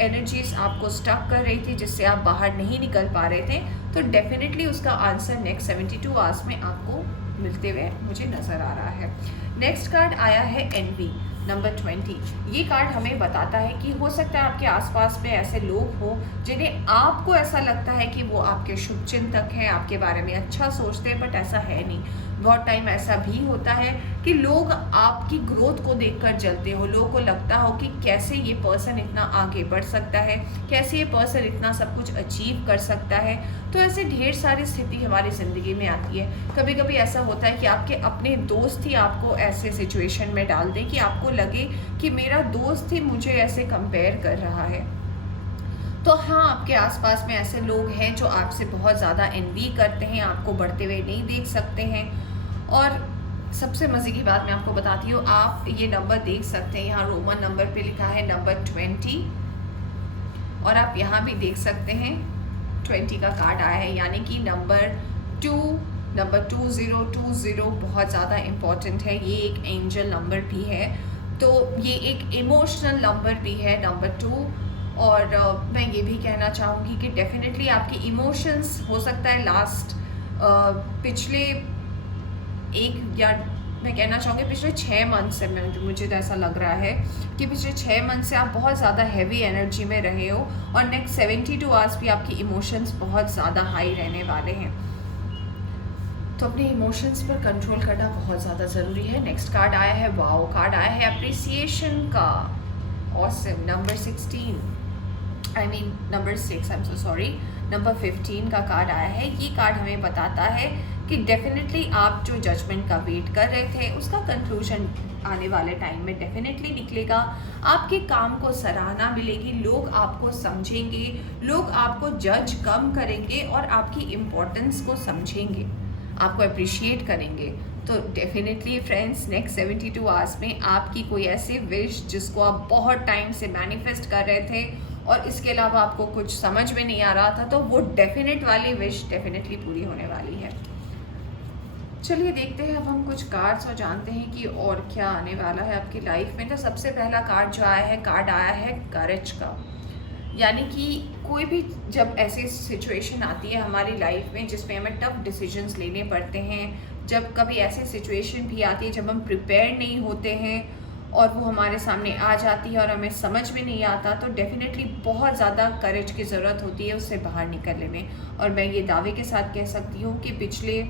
एनर्जीज आपको स्टक कर रही थी जिससे आप बाहर नहीं निकल पा रहे थे, तो डेफिनेटली उसका आंसर नेक्स्ट 72 आवर्स में आपको मिलते हुए मुझे नज़र आ रहा है। नेक्स्ट कार्ड आया है एनवी नंबर 20। ये कार्ड हमें बताता है कि हो सकता है आपके आसपास में ऐसे लोग हो जिन्हें आपको ऐसा लगता है कि वो आपके शुभचिंतक हैं, आपके बारे में अच्छा सोचते हैं, बट ऐसा है नहीं। बहुत टाइम ऐसा भी होता है कि लोग आपकी ग्रोथ को देखकर जलते हो, लोगों को लगता हो कि कैसे ये पर्सन इतना आगे बढ़ सकता है, कैसे ये पर्सन इतना सब कुछ अचीव कर सकता है। तो ऐसे ढेर सारी स्थिति हमारी ज़िंदगी में आती है। कभी कभी ऐसा होता है कि आपके अपने दोस्त ही आपको ऐसे सिचुएशन में डाल दें कि आपको लगे कि मेरा दोस्त ही मुझे ऐसे कंपेयर कर रहा है। तो हाँ, आपके आसपास में ऐसे लोग हैं जो आपसे बहुत ज़्यादा एनवी करते हैं, आपको बढ़ते हुए नहीं देख सकते हैं। और सबसे मज़े की बात मैं आपको बताती हूँ, आप ये नंबर देख सकते हैं, यहाँ रोमन नंबर पे लिखा है नंबर 20, और आप यहाँ भी देख सकते हैं 20 का कार्ड आया है, यानी कि नंबर 2020 बहुत ज़्यादा इम्पॉर्टेंट है। ये एक एंजल नंबर भी है, तो ये एक इमोशनल नंबर भी है नंबर 2। और मैं ये भी कहना चाहूँगी कि डेफिनेटली आपके इमोशंस हो सकता है लास्ट पिछले मैं कहना चाहूँगी पिछले 6 मंथ से मुझे तो ऐसा लग रहा है कि पिछले 6 मंथ से आप बहुत ज़्यादा हैवी एनर्जी में रहे हो, और नेक्स्ट 72 आवर्स भी आपकी इमोशंस बहुत ज़्यादा हाई रहने वाले हैं। तो अपने इमोशंस पर कंट्रोल करना बहुत ज़्यादा ज़रूरी है। नेक्स्ट कार्ड आया है वाओ, कार्ड आया है अप्रिसिएशन का, ऑसम, नंबर 15 का कार्ड आया है। ये कार्ड हमें बताता है कि डेफिनेटली आप जो जजमेंट का वेट कर रहे थे उसका कंक्लूजन आने वाले टाइम में डेफिनेटली निकलेगा। आपके काम को सराहना मिलेगी, लोग आपको समझेंगे, लोग आपको जज कम करेंगे और आपकी इम्पोर्टेंस को समझेंगे, आपको अप्रिशिएट करेंगे। तो डेफिनेटली फ्रेंड्स, नेक्स्ट 72 आवर्स में आपकी कोई ऐसी विश जिसको आप बहुत टाइम से मैनिफेस्ट कर रहे थे और इसके अलावा आपको कुछ समझ में नहीं आ रहा था, तो वो डेफिनेट वाली विश डेफिनेटली पूरी होने वाली है। चलिए देखते हैं अब हम कुछ कार्ड्स और जानते हैं कि और क्या आने वाला है आपकी लाइफ में। तो सबसे पहला कार्ड जो आया है, कार्ड आया है करेज का, यानी कि कोई भी जब ऐसी सिचुएशन आती है हमारी लाइफ में जिसमें हमें टफ डिसीजंस लेने पड़ते हैं, जब कभी ऐसी सिचुएशन भी आती है जब हम प्रिपेयर नहीं होते हैं और वो हमारे सामने आ जाती है और हमें समझ में नहीं आता, तो डेफिनेटली बहुत ज़्यादा करेज की ज़रूरत होती है उससे बाहर निकलने में। और मैं ये दावे के साथ कह सकती हूँ कि पिछले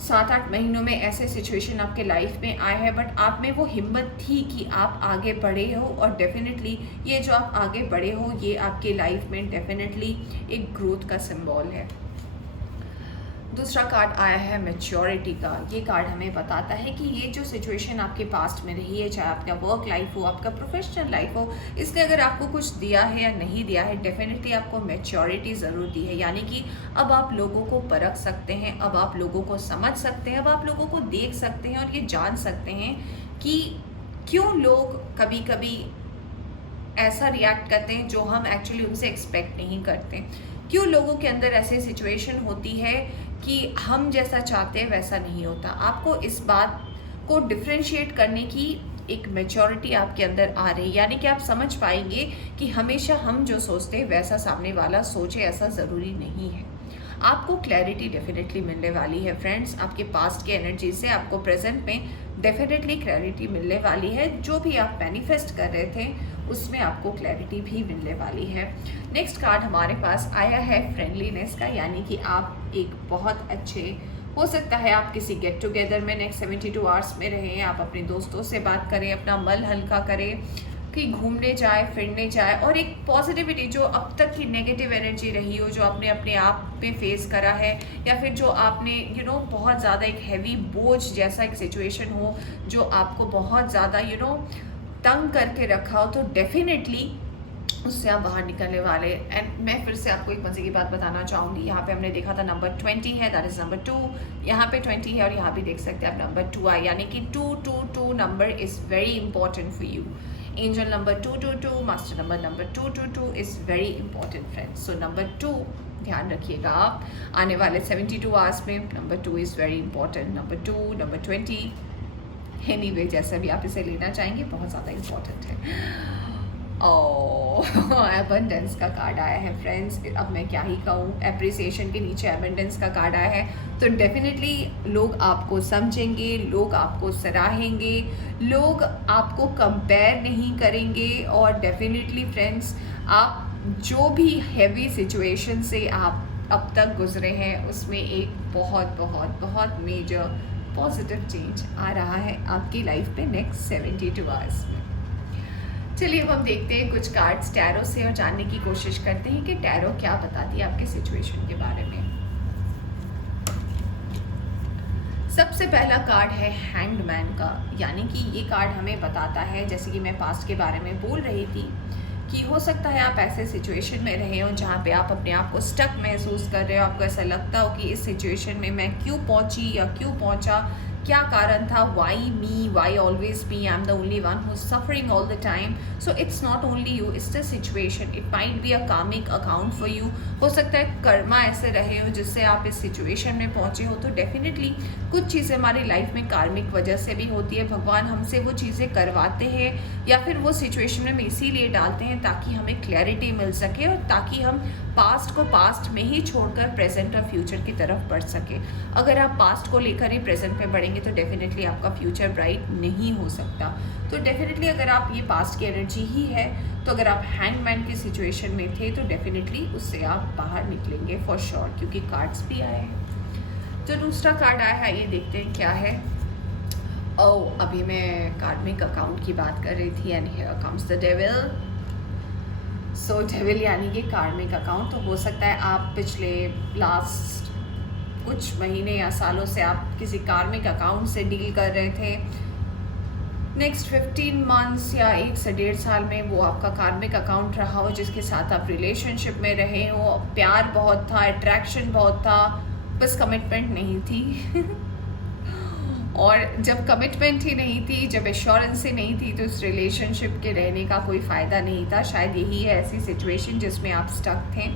7-8 महीनों में ऐसे सिचुएशन आपके लाइफ में आए हैं, बट आप में वो हिम्मत थी कि आप आगे बढ़े हो, और डेफिनेटली ये जो आप आगे बढ़े हो ये आपके लाइफ में डेफिनेटली एक ग्रोथ का सिंबल है। दूसरा कार्ड आया है मैच्योरिटी का। ये कार्ड हमें बताता है कि ये जो सिचुएशन आपके पास्ट में रही है, चाहे आपका वर्क लाइफ हो, आपका प्रोफेशनल लाइफ हो, इसने अगर आपको कुछ दिया है या नहीं दिया है, डेफिनेटली आपको मैच्योरिटी ज़रूर दी है। यानी कि अब आप लोगों को परख सकते हैं, अब आप लोगों को समझ सकते हैं, अब आप लोगों को देख सकते हैं और ये जान सकते हैं कि क्यों लोग कभी कभी ऐसा रिएक्ट करते हैं जो हम एक्चुअली उनसे एक्सपेक्ट नहीं करते, क्यों लोगों के अंदर ऐसी सिचुएशन होती है कि हम जैसा चाहते हैं वैसा नहीं होता। आपको इस बात को डिफ्रेंशिएट करने की एक मैच्योरिटी आपके अंदर आ रही है, यानी कि आप समझ पाएंगे कि हमेशा हम जो सोचते हैं वैसा सामने वाला सोचे, ऐसा ज़रूरी नहीं है। आपको क्लैरिटी डेफिनेटली मिलने वाली है फ्रेंड्स, आपके पास्ट के एनर्जी से आपको प्रेजेंट में डेफिनेटली क्लैरिटी मिलने वाली है। जो भी आप मैनिफेस्ट कर रहे थे उसमें आपको क्लैरिटी भी मिलने वाली है। नेक्स्ट कार्ड हमारे पास आया है फ्रेंडलीनेस का, यानी कि आप एक बहुत अच्छे, हो सकता है आप किसी गेट टुगेदर में नेक्स्ट 72 आवर्स में रहें, आप अपने दोस्तों से बात करें, अपना मन हल्का करें, कहीं घूमने जाए, फिरने जाए, और एक पॉजिटिविटी जो अब तक की नेगेटिव एनर्जी रही हो, जो आपने अपने आप पे फेस करा है, या फिर जो आपने बहुत ज़्यादा एक हैवी बोझ जैसा एक सिचुएशन हो जो आपको बहुत ज़्यादा तंग करके रखा हो, तो डेफिनेटली उससे आप बाहर निकलने वाले। एंड मैं फिर से आपको एक मज़े की बात बताना चाहूँगी। यहाँ पे हमने देखा था नंबर 20 है, दैट इज़ नंबर 2। यहाँ पे 20 है और यहाँ भी देख सकते हैं आप नंबर 2 आए, यानी कि 222 number is very important for you. Angel number 222, master number 222 is very important friends. So number 2 ध्यान रखिएगा आप आने वाले 72 आवर्स में। Number 2 is very important. Number 2, number 20, anyway जैसा भी आप इसे लेना चाहेंगे, बहुत ज़्यादा इंपॉर्टेंट है। एबंडेंस का कार्ड आया है फ्रेंड्स। अब मैं क्या ही कहूँ, एप्रिसिएशन के नीचे एबंडेंस का कार्ड आया है, तो डेफिनेटली लोग आपको समझेंगे, लोग आपको सराहेंगे, लोग आपको कंपेयर नहीं करेंगे। और डेफिनेटली फ्रेंड्स, आप जो भी हैवी सिचुएशन से आप अब तक गुजरे हैं, उसमें एक बहुत बहुत बहुत मेजर पॉजिटिव चेंज आ रहा है आपकी लाइफ पे नेक्स्ट 72 आवर्स में। चलिए अब हम देखते हैं कुछ कार्ड्स टैरो से और जानने की कोशिश करते हैं कि टैरो क्या बताती है आपके सिचुएशन के बारे में। सबसे पहला कार्ड है हैंग्ड मैन का, यानी कि ये कार्ड हमें बताता है, जैसे कि मैं पास्ट के बारे में बोल रही थी, कि हो सकता है आप ऐसे सिचुएशन में रहे हो जहाँ पे आप अपने आप को स्टक महसूस कर रहे हो। आपको ऐसा लगता हो कि इस सिचुएशन में मैं क्यों पहुँची या क्यों पहुँचा, क्या कारण था, why me, why always me, I am the only one who suffering all the time. So it's not only you, it's the situation, it might be a कार्मिक अकाउंट फॉर यू। हो सकता है कर्मा ऐसे रहे हो जिससे आप इस सिचुएशन में पहुँचे हो। तो डेफिनेटली कुछ चीज़ें हमारी लाइफ में कार्मिक वजह से भी होती है। भगवान हमसे वो चीज़ें करवाते हैं या फिर वो सिचुएशन में इसीलिए डालते हैं ताकि हमें क्लैरिटी मिल सके और ताकि हम पास्ट को पास्ट में ही छोड़कर प्रेजेंट और फ्यूचर की तरफ बढ़ सके। अगर आप पास्ट को लेकर ही प्रेजेंट में बढ़ेंगे तो डेफिनेटली आपका फ्यूचर ब्राइट नहीं हो सकता। तो डेफिनेटली अगर आप, ये पास्ट की एनर्जी ही है, तो अगर आप हैंगमैन की सिचुएशन में थे तो डेफिनेटली उससे आप बाहर निकलेंगे फॉर श्योर, क्योंकि कार्ड्स भी आए हैं। तो दूसरा कार्ड आया है, ये देखते हैं क्या है। अभी मैं कार्मिक अकाउंट की बात कर रही थी, and here comes the devil. So devil यानी कि कार्मिक अकाउंट। तो हो सकता है आप पिछले लास्ट कुछ महीने या सालों से आप किसी कार्मिक अकाउंट से डील कर रहे थे। नेक्स्ट 15 मंथ्स या 1 से 1.5 साल में वो आपका कार्मिक अकाउंट रहा हो जिसके साथ आप रिलेशनशिप में रहे हो। प्यार बहुत था, अट्रैक्शन बहुत था, बस कमिटमेंट नहीं थी। और जब कमिटमेंट ही नहीं थी, जब एश्योरेंस ही नहीं थी, तो उस रिलेशनशिप के रहने का कोई फ़ायदा नहीं था। शायद यही है ऐसी सिचुएशन जिसमें आप स्टक थे।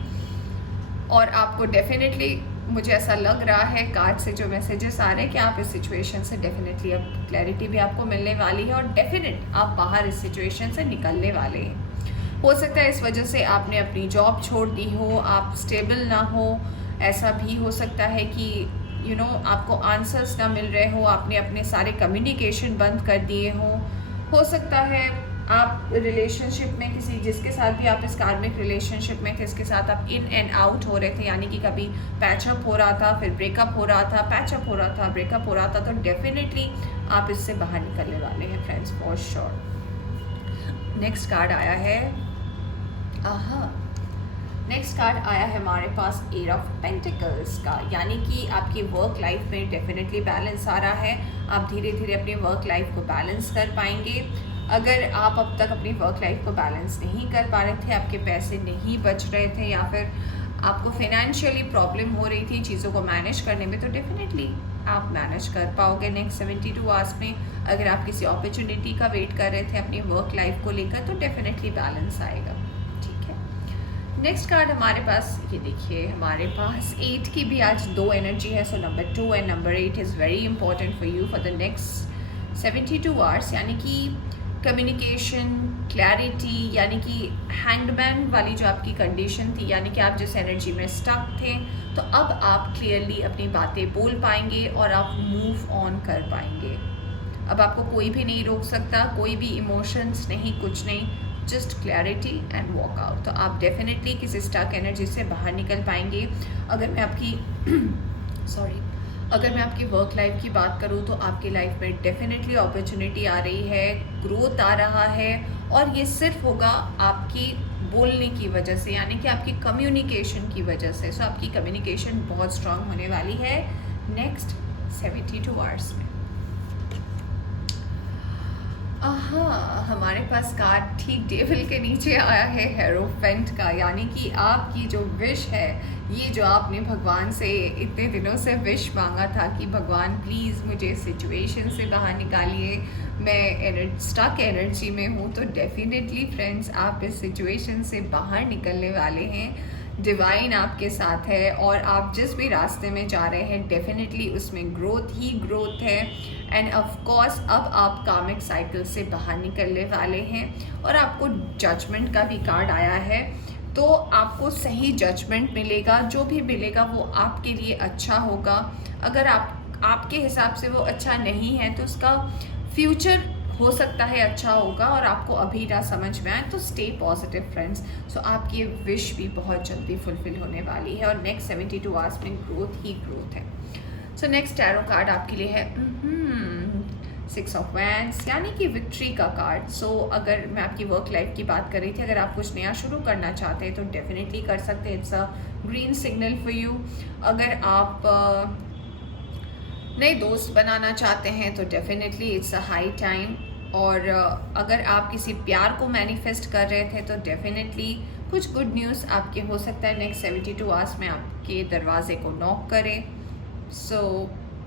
और आपको डेफिनेटली, मुझे ऐसा लग रहा है कार्ड से जो मैसेजेस आ रहे हैं, कि आप इस सिचुएशन से डेफिनेटली अब क्लैरिटी भी आपको मिलने वाली है और डेफिनेट आप बाहर इस सिचुएशन से निकलने वाले हैं। हो सकता है इस वजह से आपने अपनी जॉब छोड़ दी हो, आप स्टेबल ना हो। ऐसा भी हो सकता है कि आपको आंसर्स ना मिल रहे हो, आपने अपने सारे कम्युनिकेशन बंद कर दिए हो सकता है आप रिलेशनशिप में किसी, जिसके साथ भी आप इस कार्मिक रिलेशनशिप में थे, इसके साथ आप इन एंड आउट हो रहे थे, यानी कि कभी पैचअप हो रहा था, फिर ब्रेकअप हो रहा था, पैचअप हो रहा था, ब्रेकअप हो रहा था। तो डेफिनेटली आप इससे बाहर निकलने वाले हैं friends, for sure. Next card आया है, नेक्स्ट कार्ड आया है हमारे पास एट ऑफ पेंटिकल्स का, यानी कि आपकी वर्क लाइफ में डेफिनेटली बैलेंस आ रहा है। आप धीरे धीरे अपनी वर्क लाइफ को बैलेंस कर पाएंगे। अगर आप अब तक अपनी वर्क लाइफ को बैलेंस नहीं कर पा रहे थे, आपके पैसे नहीं बच रहे थे, या फिर आपको फाइनेंशियली प्रॉब्लम हो रही थी चीज़ों को मैनेज करने में, तो डेफिनेटली आप मैनेज कर पाओगे नेक्स्ट 72 आवर्स में। अगर आप किसी अपॉर्चुनिटी का वेट कर रहे थे अपनी वर्क लाइफ को लेकर, तो डेफिनेटली बैलेंस आएगा। ठीक है, नेक्स्ट कार्ड हमारे पास, ये देखिए हमारे पास 8 की भी आज 2 एनर्जी है। So number 2 and number 8 is very important for you for the next 72 hours, यानी कि कम्युनिकेशन, क्लैरिटी, यानी कि हैंगमैन वाली जो आपकी कंडीशन थी, यानी कि आप जिस एनर्जी में स्टक थे, तो अब आप क्लियरली अपनी बातें बोल पाएंगे और आप मूव ऑन कर पाएंगे। अब आपको कोई भी नहीं रोक सकता, कोई भी इमोशंस नहीं, कुछ नहीं, just clarity and walk out. तो आप डेफिनेटली किसी स्टक एनर्जी से बाहर निकल पाएंगे। अगर मैं आपकी अगर मैं आपकी वर्क लाइफ की बात करूँ तो आपकी लाइफ में डेफिनेटली अपॉर्चुनिटी आ रही है, ग्रोथ आ रहा है, और ये सिर्फ होगा आपकी बोलने की वजह से, यानी कि आपकी कम्युनिकेशन की वजह से। सो आपकी कम्युनिकेशन बहुत स्ट्रांग होने वाली है नेक्स्ट 72 आवर्स में। हाँ, हमारे पास कार्ड ठीक डेविल के नीचे आया है हेरोफेंट का, यानी कि आपकी जो विश है, ये जो आपने भगवान से इतने दिनों से विश मांगा था कि भगवान प्लीज़ मुझे सिचुएशन से बाहर निकालिए, मैं स्टक एनर्जी में हूँ, तो डेफिनेटली फ्रेंड्स आप इस सिचुएशन से बाहर निकलने वाले हैं। डिवाइन आपके साथ है और आप जिस भी रास्ते में जा रहे हैं डेफिनेटली उसमें ग्रोथ ही ग्रोथ है। एंड ऑफ कोर्स अब आप कामिक साइकिल से बाहर निकलने वाले हैं और आपको जजमेंट का भी कार्ड आया है, तो आपको सही जजमेंट मिलेगा, जो भी मिलेगा वो आपके लिए अच्छा होगा। अगर आपके हिसाब से वो अच्छा नहीं है तो उसका फ्यूचर हो सकता है अच्छा होगा और आपको अभी ना समझ में आए, तो स्टे पॉजिटिव फ्रेंड्स। सो आपकी ये विश भी बहुत जल्दी फुलफिल होने वाली है और नेक्स्ट 72 आवर्स में ग्रोथ ही ग्रोथ है। सो नेक्स्ट टैरो कार्ड आपके लिए है 6 ऑफ वैंड्स, यानी कि विक्ट्री का कार्ड। सो अगर मैं आपकी वर्क लाइफ की बात कर रही थी, अगर आप कुछ नया शुरू करना चाहते हैं तो डेफिनेटली कर सकते हैं, it's a green signal for you. अगर आप नए दोस्त बनाना चाहते हैं तो definitely it's a high time. और अगर आप किसी प्यार को मैनिफेस्ट कर रहे थे तो डेफिनेटली कुछ गुड न्यूज़ आपके हो सकता है नेक्स्ट 72 आवर्स में आपके दरवाजे को नॉक करें। सो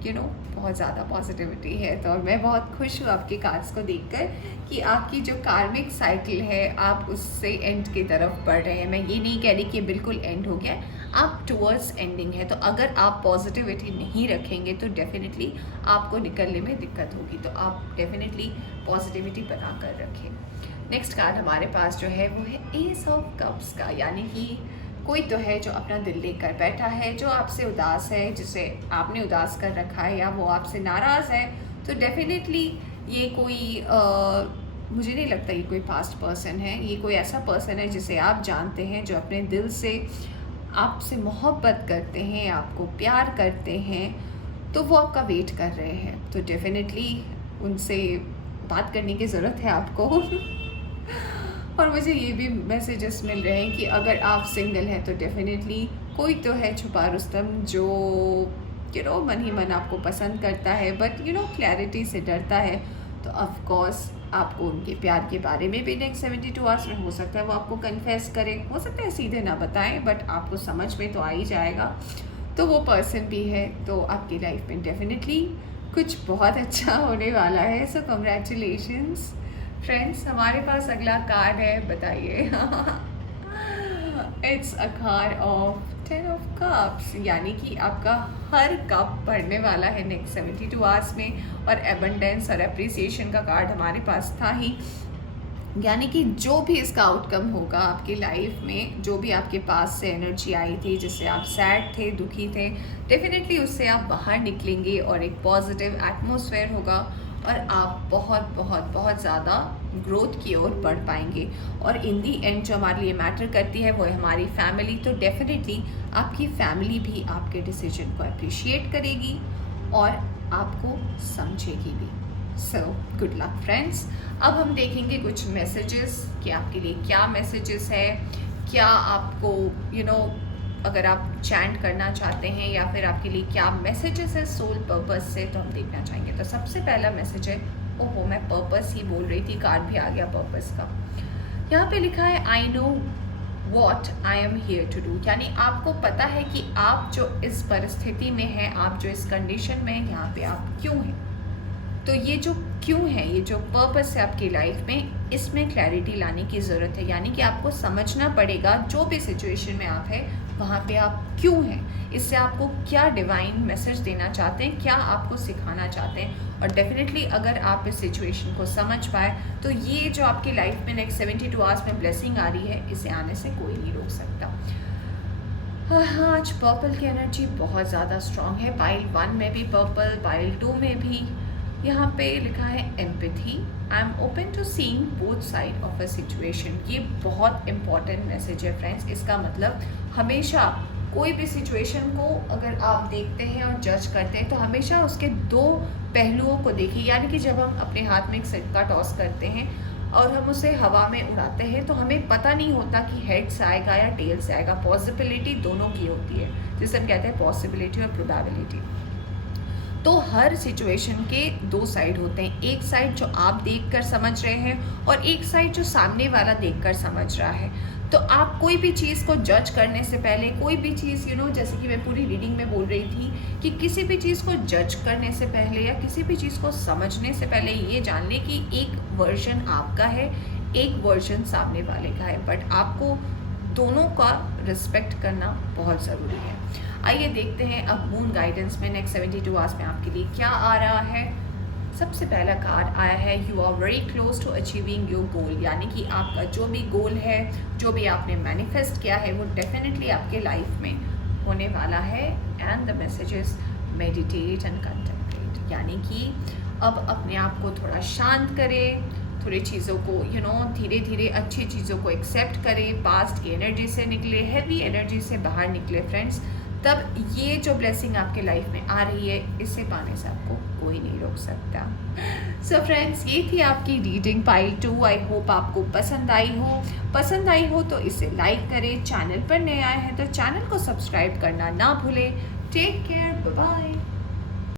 बहुत ज़्यादा पॉजिटिविटी है, तो मैं बहुत खुश हूँ आपके कार्ड्स को देखकर कि आपकी जो कार्मिक साइकिल है आप उससे एंड की तरफ बढ़ रहे हैं। मैं ये नहीं कह रही कि बिल्कुल एंड हो गया, आप टुवर्ड्स एंडिंग है। तो अगर आप पॉजिटिविटी नहीं रखेंगे तो डेफिनेटली आपको निकलने में दिक्कत होगी, तो आप डेफिनेटली पॉजिटिविटी बना कर रखें। नेक्स्ट कार्ड हमारे पास जो है वो है एस ऑफ कप्स का, यानी कि कोई तो है जो अपना दिल लेकर बैठा है, जो आपसे उदास है, जिसे आपने उदास कर रखा है या वो आपसे नाराज़ है। तो डेफिनेटली ये कोई मुझे नहीं लगता ये कोई पास्ट पर्सन है, ये कोई ऐसा पर्सन है जिसे आप जानते हैं, जो अपने दिल से आपसे मोहब्बत करते हैं, आपको प्यार करते हैं, तो वो आपका वेट कर रहे हैं। तो डेफिनेटली उनसे बात करने की ज़रूरत है आपको और मुझे ये भी मैसेजेस मिल रहे हैं कि अगर आप सिंगल हैं तो डेफिनेटली कोई तो है छुपा रुस्तम जो मन ही मन आपको पसंद करता है, बट क्लैरिटी से डरता है। तो ऑफ कोर्स आपको उनके प्यार के बारे में भी नेक्स्ट 72 आवर्स में हो सकता है वो आपको कन्फेस करें, हो सकता है सीधे ना बताएं, बट आपको समझ में तो आ ही जाएगा। तो वो पर्सन भी है, तो आपकी लाइफ में डेफिनेटली कुछ बहुत अच्छा होने वाला है। सो कंग्रेचुलेशंस फ्रेंड्स। हमारे पास अगला कार्ड है, बताइए it's a card of 10 of cups, यानी कि आपका हर कप भरने वाला है नेक्स्ट 72 आवर्स में। और एबंडेंस और एप्रिसिएशन का कार्ड हमारे पास था ही, यानी कि जो भी इसका आउटकम होगा आपकी लाइफ में, जो भी आपके पास से एनर्जी आई थी, जिससे आप सैड थे, दुखी थे, डेफिनेटली उससे आप बाहर निकलेंगे और एक पॉजिटिव एटमॉस्फेयर होगा और आप बहुत बहुत बहुत ज़्यादा ग्रोथ की ओर बढ़ पाएंगे। और इन दी एंड जो हमारे लिए मैटर करती है वो है हमारी फैमिली। तो डेफिनेटली आपकी फैमिली भी आपके डिसीजन को अप्रिशिएट करेगी और आपको समझेगी भी। So good luck friends. अब हम देखेंगे कुछ मैसेजेस कि आपके लिए क्या मैसेजेस है, क्या आपको अगर आप चैंट करना चाहते हैं या फिर आपके लिए क्या मैसेजेस है सोल पर्पस से, तो हम देखना चाहेंगे। तो सबसे पहला मैसेज है, ओहो मैं पर्पस ही बोल रही थी, कार्ड भी आ गया पर्पस का। यहाँ पे लिखा है I know what I am here to do, यानी आपको पता है कि आप जो इस परिस्थिति में हैं, आप जो इस कंडीशन में हैं, यहाँ पे आप क्यों हैं। तो ये जो क्यों है, ये जो पर्पस है आपकी लाइफ में, इसमें क्लैरिटी लाने की ज़रूरत है। यानी कि आपको समझना पड़ेगा जो भी सिचुएशन में आप हैं वहाँ पे आप क्यों हैं, इससे आपको क्या डिवाइन मैसेज देना चाहते हैं, क्या आपको सिखाना चाहते हैं। और डेफिनेटली अगर आप इस सिचुएशन को समझ पाए तो ये जो आपकी लाइफ में नेक्स्ट 72 आवर्स में ब्लेसिंग आ रही है, इसे आने से कोई नहीं रोक सकता। हाँ, आज पर्पल की एनर्जी बहुत ज़्यादा स्ट्रॉन्ग है, पाइल 1 में भी पर्पल, पाइल 2 में भी। यहाँ पे लिखा है empathy, I am open to seeing both side of a situation. ये बहुत इंपॉर्टेंट मैसेज है फ्रेंड्स। इसका मतलब हमेशा कोई भी सिचुएशन को अगर आप देखते हैं और जज करते हैं तो हमेशा उसके दो पहलुओं को देखिए। यानी कि जब हम अपने हाथ में एक सिक्का टॉस करते हैं, और हम उसे हवा में उड़ाते हैं तो हमें पता नहीं होता कि हेड से आएगा या टेल से आएगा। पॉसिबिलिटी दोनों की होती है, जिसे हम कहते हैं पॉसिबिलिटी और प्रोबेबिलिटी। तो हर सिचुएशन के दो साइड होते हैं, एक साइड जो आप देखकर समझ रहे हैं और एक साइड जो सामने वाला देखकर समझ रहा है। तो आप कोई भी चीज़ को जज करने से पहले, कोई भी चीज़ जैसे कि मैं पूरी रीडिंग में बोल रही थी कि किसी भी चीज़ को जज करने से पहले या किसी भी चीज़ को समझने से पहले ये जान लें कि एक वर्जन आपका है, एक वर्जन सामने वाले का है, बट आपको दोनों का रिस्पेक्ट करना बहुत ज़रूरी है। आइए देखते हैं अब मून गाइडेंस में नेक्स्ट 72 आवर्स में आपके लिए क्या आ रहा है। सबसे पहला कार्ड आया है you are very close to achieving your goal, यानी कि आपका जो भी गोल है, जो भी आपने मैनिफेस्ट किया है, वो डेफिनेटली आपके लाइफ में होने वाला है। And the message is meditate and contemplate, यानी कि अब अपने आप को थोड़ा शांत करें, थोड़ी चीज़ों को धीरे धीरे अच्छी चीज़ों को एक्सेप्ट करें, पास्ट की एनर्जी से निकले, हैवी एनर्जी से बाहर निकले फ्रेंड्स। तब ये जो ब्लेसिंग आपके लाइफ में आ रही है, इसे पाने से आपको कोई नहीं रोक सकता। सो फ्रेंड्स, ये थी आपकी रीडिंग पाइल 2। आई होप आपको पसंद आई हो तो इसे लाइक करें। चैनल पर नए आए हैं तो चैनल को सब्सक्राइब करना ना भूलें। Take care, bye bye.